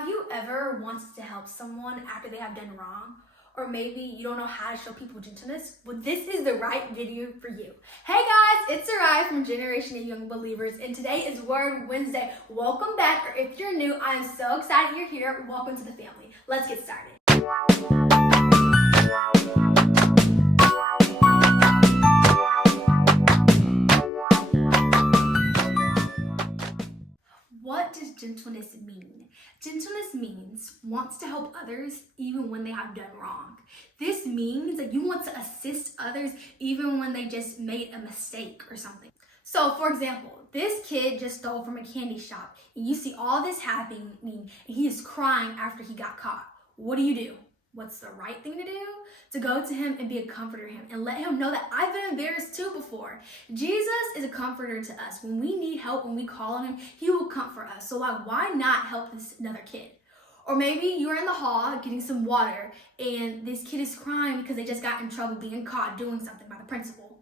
Have you ever wanted to help someone after they have done wrong? Or maybe you don't know how to show people gentleness? Well, this is the right video for you. Hey guys, it's Sarai from Generation of Young Believers, and today is Word Wednesday. Welcome back, or if you're new, I am so excited you're here. Welcome to the family. Let's get started. What does gentleness mean? Gentleness means wants to help others even when they have done wrong. This means that you want to assist others even when they just made a mistake or something. So for example, this kid just stole from a candy shop and you see all this happening and he is crying after he got caught. What do? What's the right thing to do? To go to him and be a comforter to him and let him know that I've been embarrassed too before. Jesus is a comforter to us. When we need help, when we call on him, he will comfort us. So why not help this another kid? Or maybe you're in the hall getting some water and this kid is crying because they just got in trouble being caught doing something by the principal.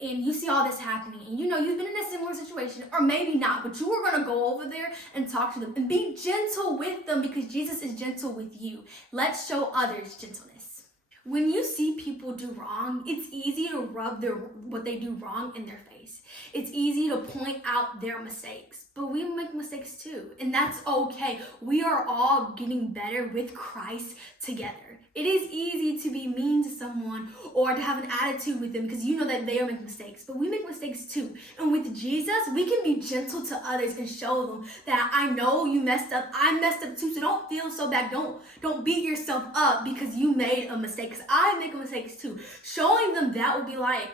And you see all this happening and you know you've been in a similar situation, or maybe not, but you are going to go over there and talk to them and be gentle with them because Jesus is gentle with you. Let's show others gentleness. When you see people do wrong, it's easy to rub what they do wrong in their face. It's easy to point out their mistakes, but we make mistakes too, and that's okay. We are all getting better with Christ together. It is easy to be mean to someone or to have an attitude with them because you know that they are making mistakes, but we make mistakes too. And with Jesus, we can be gentle to others and show them that I know you messed up. I messed up too, so don't feel so bad. Don't beat yourself up because you made a mistake, because I make mistakes too. Showing them that would be like,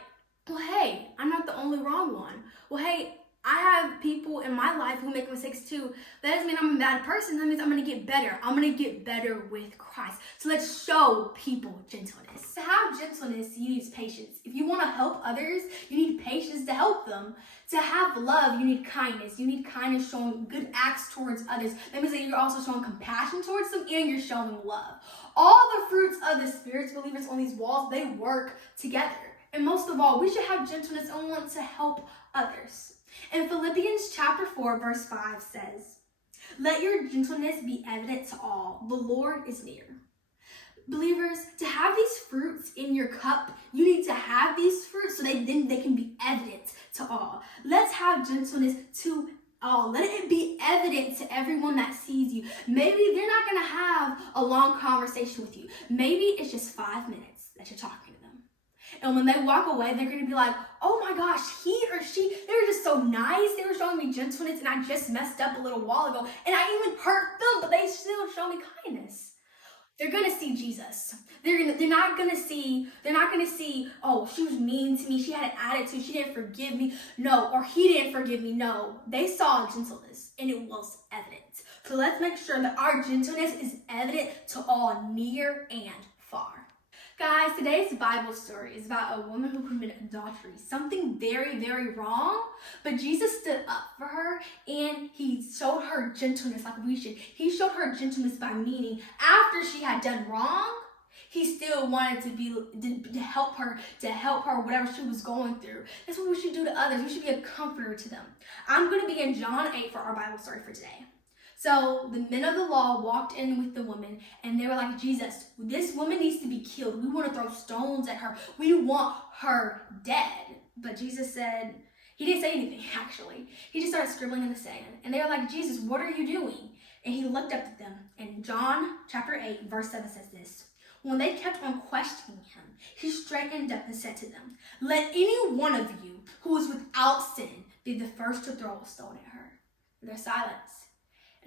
well, hey, I'm not the only wrong one. Well, hey, I have people in my life who make mistakes too. That doesn't mean I'm a bad person. That means I'm going to get better. I'm going to get better with Christ. So let's show people gentleness. To have gentleness, you need patience. If you want to help others, you need patience to help them. To have love, you need kindness. You need kindness, showing good acts towards others. That means that you're also showing compassion towards them and you're showing love. All the fruits of the Spirit, believers on these walls, they work together. And most of all, we should have gentleness and want to help others. In Philippians chapter 4, verse 5 says, "Let your gentleness be evident to all. The Lord is near." Believers, to have these fruits in your cup, you need to have these fruits so then they can be evident to all. Let's have gentleness to all. Let it be evident to everyone that sees you. Maybe they're not going to have a long conversation with you. Maybe it's just 5 minutes that you're talking to them. And when they walk away, they're going to be like, oh my gosh, he or she, they were just so nice. They were showing me gentleness and I just messed up a little while ago and I even hurt them, but they still show me kindness. They're going to see Jesus. They're not going to see, oh, she was mean to me. She had an attitude. She didn't forgive me. No, or he didn't forgive me. No, they saw gentleness and it was evident. So let's make sure that our gentleness is evident to all, near and far. Guys, today's Bible story is about a woman who committed adultery, something very, very wrong, but Jesus stood up for her and he showed her gentleness like we should. He showed her gentleness by meaning after she had done wrong, he still wanted to help her whatever she was going through. That's what we should do to others. We should be a comforter to them. I'm going to be in John 8 for our Bible story for today. So the men of the law walked in with the woman and they were like, Jesus, this woman needs to be killed. We want to throw stones at her. We want her dead. But Jesus said, he didn't say anything actually. He just started scribbling in the sand. And they were like, Jesus, what are you doing? And he looked up at them. And John chapter 8 verse 7 says this: when they kept on questioning him, he straightened up and said to them, let any one of you who is without sin be the first to throw a stone at her. And there's silence.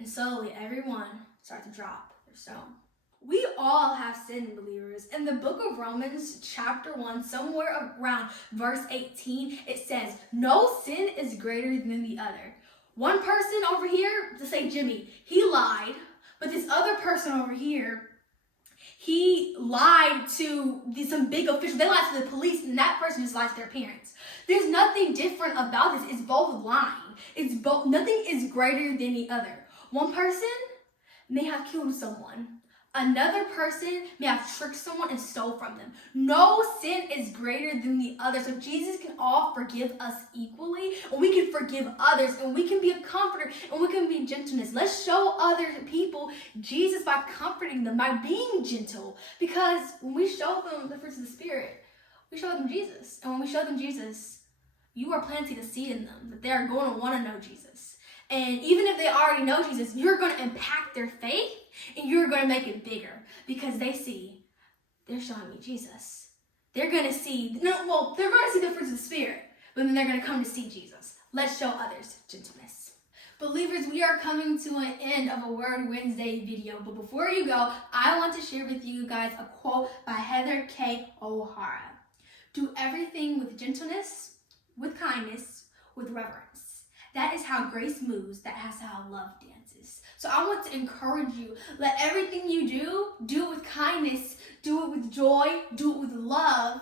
And slowly, everyone started to drop their stone. We all have sinned, believers. In the book of Romans, chapter 1, somewhere around verse 18, it says, no sin is greater than the other. One person over here, to say Jimmy, he lied, but this other person over here, he lied to some big official. They lied to the police, and that person just lied to their parents. There's nothing different about this. It's both lying. Nothing is greater than the other. One person may have killed someone. Another person may have tricked someone and stole from them. No sin is greater than the other. So Jesus can all forgive us equally, and we can forgive others, and we can be a comforter, and we can be gentleness. Let's show other people Jesus by comforting them, by being gentle. Because when we show them the fruits of the Spirit, we show them Jesus. And when we show them Jesus, you are planting a seed in them that they are going to want to know Jesus. And even if they already know Jesus, you're going to impact their faith, and you're going to make it bigger because they see, they're showing me Jesus. They're going to see, they're going to see the fruits of the Spirit, but then they're going to come to see Jesus. Let's show others gentleness. Believers, we are coming to an end of a Word Wednesday video, but before you go, I want to share with you guys a quote by Heather K. O'Hara. Do everything with gentleness, with kindness, with reverence. That is how grace moves. That is how love dances. So I want to encourage you. Let everything you do it with kindness, do it with joy, do it with love,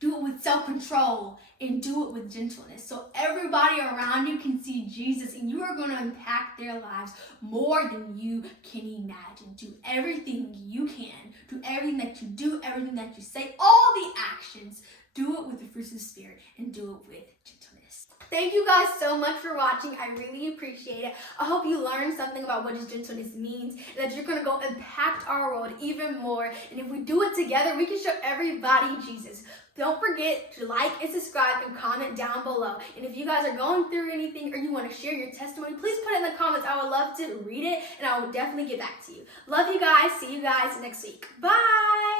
do it with self-control, and do it with gentleness. So everybody around you can see Jesus, and you are going to impact their lives more than you can imagine. Do everything you can. Do everything that you do, everything that you say, all the actions. Do it with the fruits of the Spirit, and do it with gentleness. Thank you guys so much for watching. I really appreciate it. I hope you learned something about what gentleness means, and that you're going to go impact our world even more. And if we do it together, we can show everybody Jesus. Don't forget to like and subscribe and comment down below. And if you guys are going through anything or you want to share your testimony, please put it in the comments. I would love to read it, and I will definitely get back to you. Love you guys. See you guys next week. Bye.